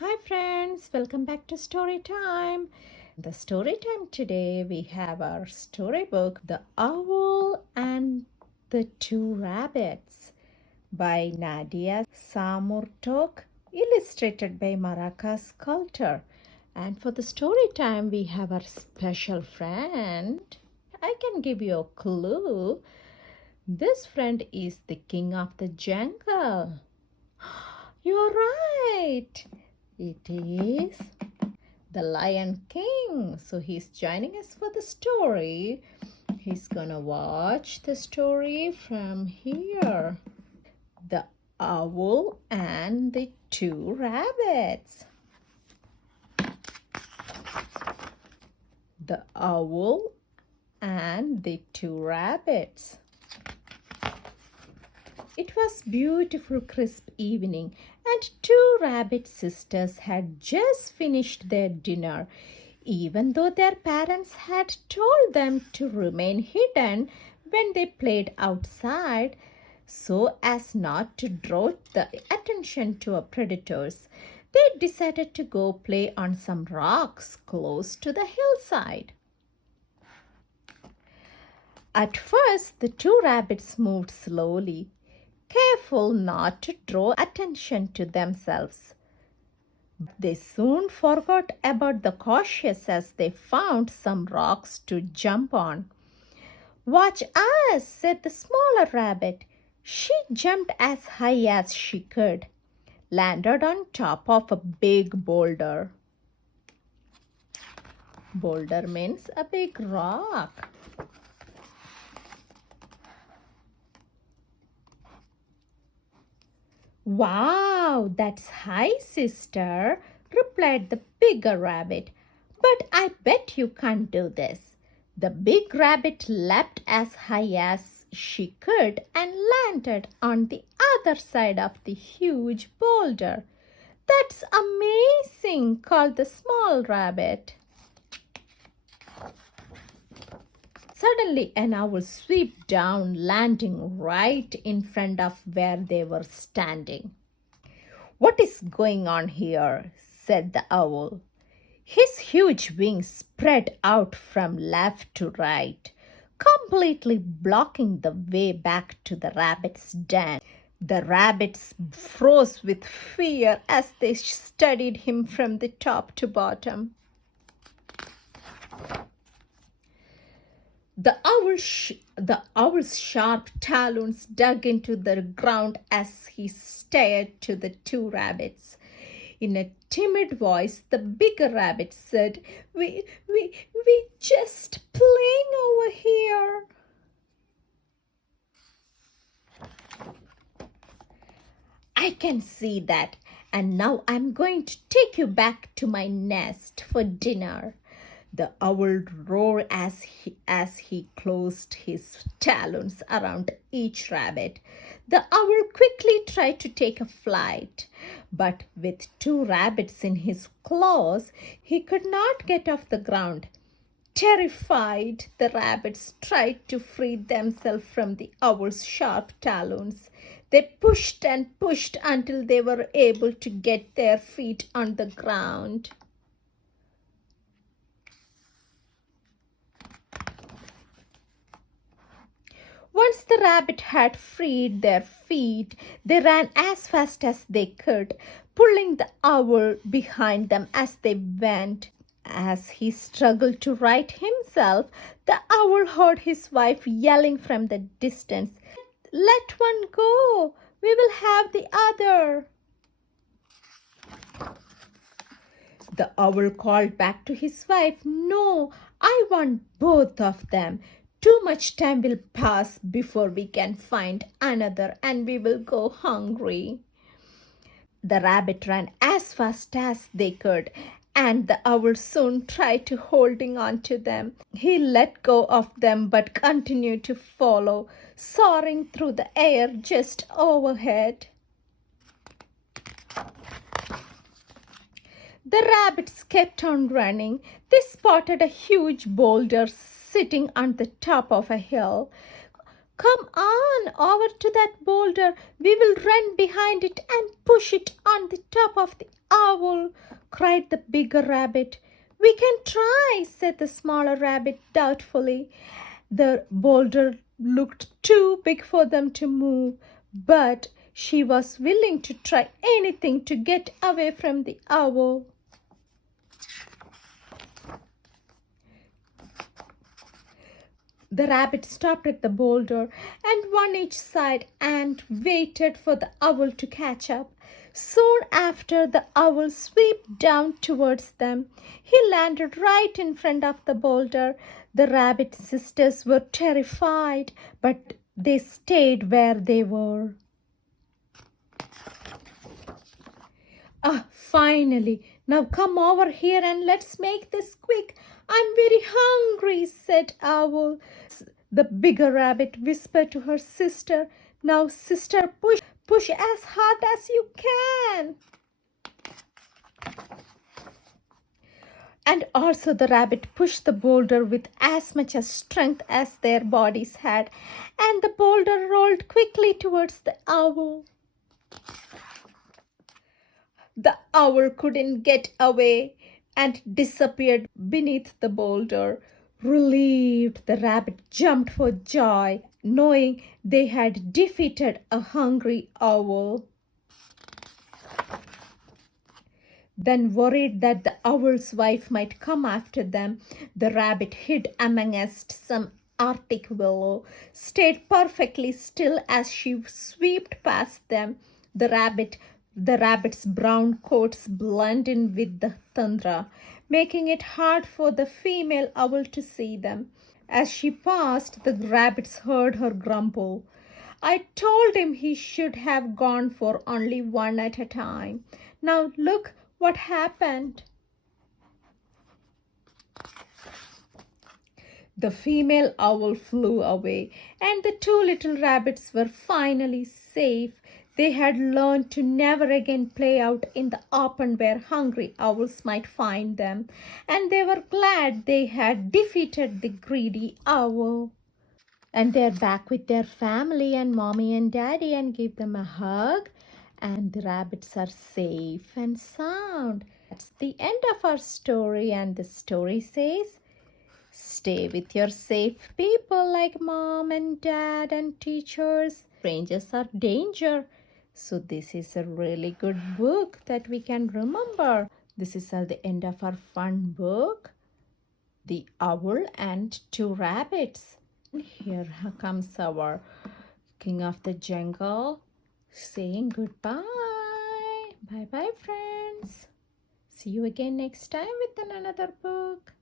Hi friends, welcome back to story time. The story time today we have our storybook The Owl and the Two Rabbits by Nadia Samurtok, illustrated by Maraka Sculptor. And for the story time we have our special friend. I can give you a clue. This friend is the king of the jungle. You're right. It is the Lion King. So he's joining us for the story. He's gonna watch the story from here. The Owl and the Two Rabbits. The Owl and the Two Rabbits. It was beautiful crisp evening and two rabbit sisters had just finished their dinner. Even though their parents had told them to remain hidden when they played outside so as not to draw the attention to predators, they decided to go play on some rocks close to the hillside. At first, the two rabbits moved slowly, careful not to draw attention to themselves. They soon forgot about the cautious as they found some rocks to jump on. Watch us, said the smaller rabbit. She jumped as high as she could, landed on top of a big boulder. Boulder means a big rock. Wow, that's high, sister, replied the bigger rabbit. But I bet you can't do this. The big rabbit leapt as high as she could and landed on the other side of the huge boulder. That's amazing, called the small rabbit. Suddenly, an owl swooped down, landing right in front of where they were standing. What is going on here? Said the owl. His huge wings spread out from left to right, completely blocking the way back to the rabbit's den. The rabbits froze with fear as they studied him from the top to bottom. The owl's sharp talons dug into the ground as he stared to the two rabbits. In a timid voice, the bigger rabbit said, We just playing over here. I can see that, and now I'm going to take you back to my nest for dinner. The owl roared as he closed his talons around each rabbit. The owl quickly tried to take a flight, but with two rabbits in his claws, he could not get off the ground. Terrified, the rabbits tried to free themselves from the owl's sharp talons. They pushed and pushed until they were able to get their feet on the ground. Once the rabbit had freed their feet, they ran as fast as they could, pulling the owl behind them as they went. As he struggled to right himself, the owl heard his wife yelling from the distance, Let one go! We will have the other! The owl called back to his wife, No, I want both of them. Too much time will pass before we can find another and we will go hungry. The rabbit ran as fast as they could and the owl soon tried to holding on to them. He let go of them but continued to follow, soaring through the air just overhead. The rabbits kept on running. They spotted a huge boulder sitting on the top of a hill. Come on over to that boulder. We will run behind it and push it on the top of the owl, cried the bigger rabbit. We can try, said the smaller rabbit doubtfully. The boulder looked too big for them to move, but she was willing to try anything to get away from the owl. The rabbit stopped at the boulder and one each side and waited for the owl to catch up. Soon after, the owl swooped down towards them. He landed right in front of the boulder. The rabbit sisters were terrified, but they stayed where they were. Ah, finally! Now come over here and let's make this quick. I'm very hungry, said Owl. The bigger rabbit whispered to her sister. Now, sister, push as hard as you can. And also the rabbit pushed the boulder with as much strength as their bodies had, and the boulder rolled quickly towards the owl. The owl couldn't get away and disappeared beneath the boulder. Relieved, the rabbit jumped for joy, knowing they had defeated a hungry owl. Then, worried that the owl's wife might come after them, the rabbit hid amongst some arctic willow, stayed perfectly still as she swept past them. The rabbit's brown coats blend in with the tundra, making it hard for the female owl to see them. As she passed, the rabbits heard her grumble. I told him he should have gone for only one at a time. Now look what happened. The female owl flew away, and the two little rabbits were finally safe. They had learned to never again play out in the open where hungry owls might find them, and they were glad they had defeated the greedy owl. And they're back with their family and mommy and daddy and give them a hug. And the rabbits are safe and sound. That's the end of our story. And the story says, stay with your safe people like mom and dad and teachers. Strangers are danger. So this is a really good book that we can remember. This is the end of our fun book, The Owl and Two Rabbits. Here comes our king of the jungle saying goodbye. Bye bye, friends. See you again next time with another book.